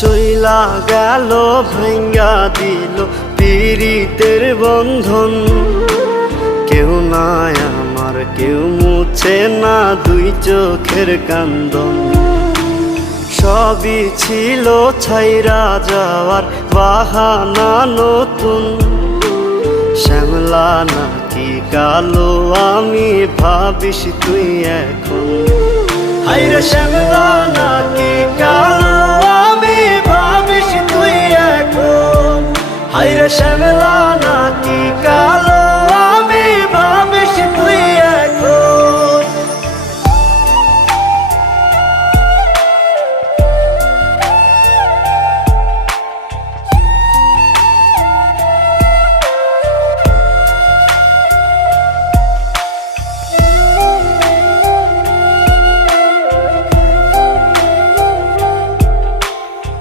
চইলা গেল ভাঙ্গা দিল পীড়িতের বন্ধন। কেউ নাই আমার, কেউ মুছে না দুই চোখের কান্দন। সবই ছিল ছাইরা যাওয়ার বাহানা নতুন। শ্যামলা নাকি কালো আমি ভাবিস তুই এখন। হায়রে শ্যামলা নাকি কালো